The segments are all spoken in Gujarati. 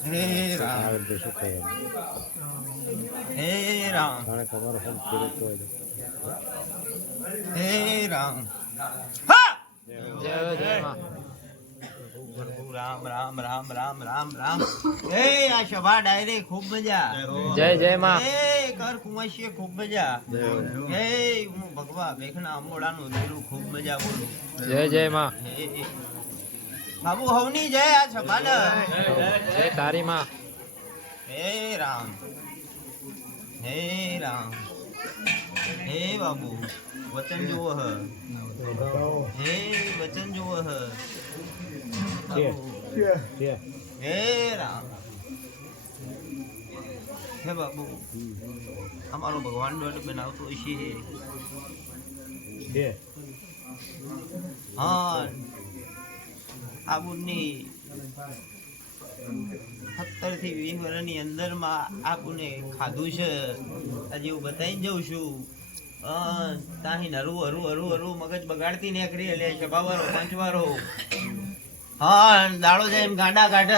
હે રામ હે રામ હે રામ હા જય જય માં રામ રામ રામ રામ રામ રામ હે આ સભા ડાયરે ખૂબ મજા જય જય માં હે કર કુંવશીએ ખૂબ મજા હે હું ભગવા મેઘના અંબોડાનું દીરું ખૂબ મજા બોલું જય જય માં હે બાબુ હવની જય આ સભા જય તારી માં હે રામ હે રામ હે બાબુ વચન જુઓ હે વચન જુઓ હે રામ હે બાબુ અમારો ભગવાન દોડ બનાવતો છે હા આબુની 17 થી 20 વર્ષની અંદરમાં આબુને ખાધું છે હજી હું બતાવી જઉં છું તાહી હરવું હરવું હરવું હરવું મગજ બગાડતી નીકળી એટલે સભાવારો પાંચવારો હા દાડો જાય એમ ગાંડા કાઢ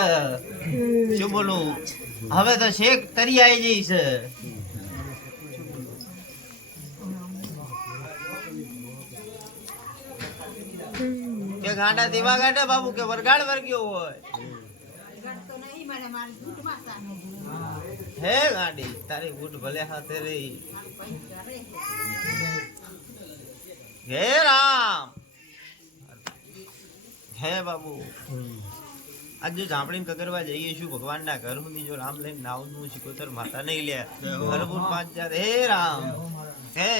શું બોલું હવે તો શેક તરી આવી જઈશ કે ગાંડા દેવા ગાંડા બાબુ કે વરગાડ વર્ગ્યો હોય હે ગાંડી તારી બૂટ ભલે હાથે રહી હે રામ હે બાબુ આજ જો ઝાંપડીને કગરવા જઈએ છું ભગવાનના ઘર સુધી જો રામ લઈને નાવનું શિકોતર માતા નહીં લે ઘરબુર 5000 હે રામ હે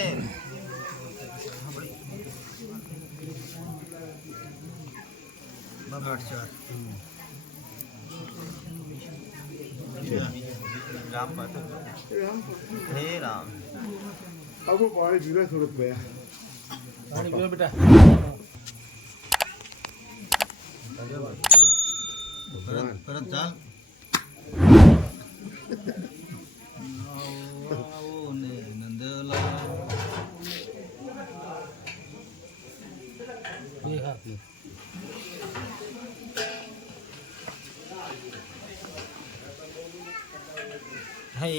રામ પાછળ હે રામ आपको पानी पीना सूरत में પાણી પીઓ બેટા પરત ચાલ નંદલાલ હે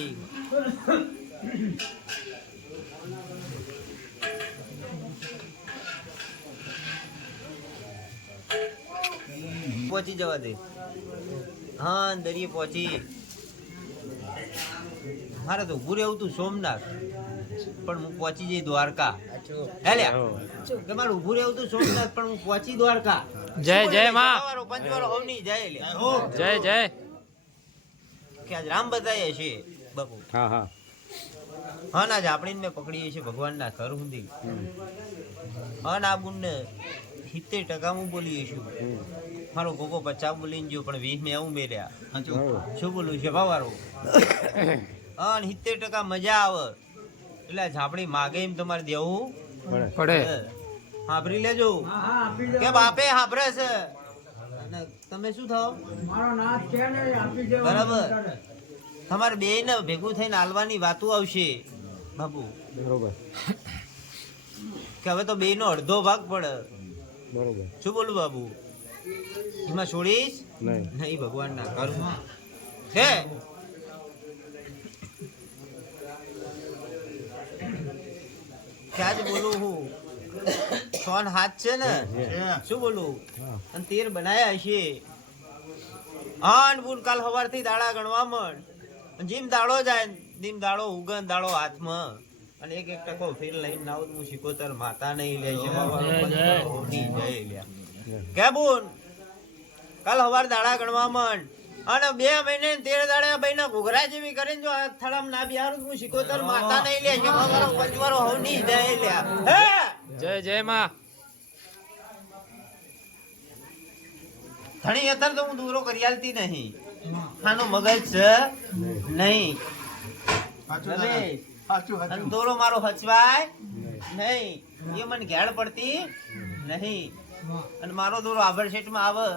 પહોંચી જવા દે હા દરિયે પહોંચી મારે તો ઉભું રહેવું તું સોમનાથ પણ હું પહોંચી જઈ દ્વારકા હે કે મારે ઉભું રહેવું તું સોમનાથ પણ હું પહોંચી દ્વારકા જય જય માં પંચવારો હવની જય લે જય જય કે આજ રામ બતાય છે બાપુ હા હા હા ના જ આપણી મેં પકડીએ છીએ ભગવાનના ઘર સુધી હા ના બુનને 70% હું બોલીએ છું મારો ગોગો 50 બોલીને ગયો પણ 20 મેં હું મેર્યા શું બોલું છે ભાવારો હા 70% મજા આવે એટલે ઝાપડી માગે એમ તમારે દેવું પડે હાંભરી લેજો કે બાપે હાંભરે છે અને તમે શું થાવ બરાબર તમારે બે ને ભેગું થઈને હાલવાની વાતો આવશે બાબુ બરોબર કે હવે તો બે નો અડધો ભાગ પડે બરોબર શું બોલું બાબુ એમાં છોડીશ નહીં નહીં ભગવાનના ઘરમાં છે ક્યાં જ બોલું હું સોન હાથ છે ને શું બોલું અને 13 બનાયા હશે બુન કાલ સવારથી દાડા ગણવા મળ જેમ દાડો જાય જેમ દાડો ઉગન દાડો હાથમાં અને એક ટકો ફેર લઈને નાવ હું શિકોતર માતા નહીં લે છે કે બોન કાલ સવાર દાડા ગણવા માંડ અને 2 મહિને 13 દાડા ભાઈના ઘોઘરા જેવી કરીને જો આ થળમ ના બિહારું હું શિકોતર માતા નહીં લે છે મારો પંચવારો હોની જાય લે હે જય જય માં ઘણી અતર તો હું દૂરો કરી આલતી નહીં આનો મગજ છે નહીં અને દોરો મારો હચવાય નહીં એ મને ઘેડ પડતી નહીં અને મારો દોરો આભર શેઠમાં આવે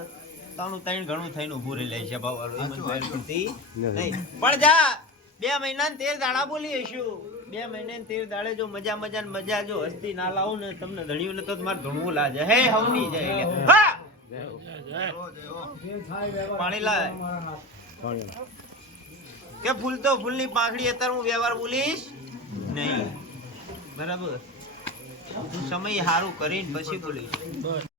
તો આનું 3 ગણું થઈને ઉભું રહી લે છે ભાવ એ મને ઘેડ પડતી નહીં પણ જા 2 મહિના ને 13 દાડા બોલી હશું 2 મહિને 13 દાડે જો મજા મજા ને મજા જો હસ્તી ના લાવું ને તમને ધણ્યું ને તો મારે ધણવું લાગે હે હવની જાય હા પાણી લાય કે ફૂલ તો ફૂલની પાંખડી અત્યારે હું વ્યવહાર બોલીશ નહીં બરાબર હું સમય સારું કરીને પછી બોલીશ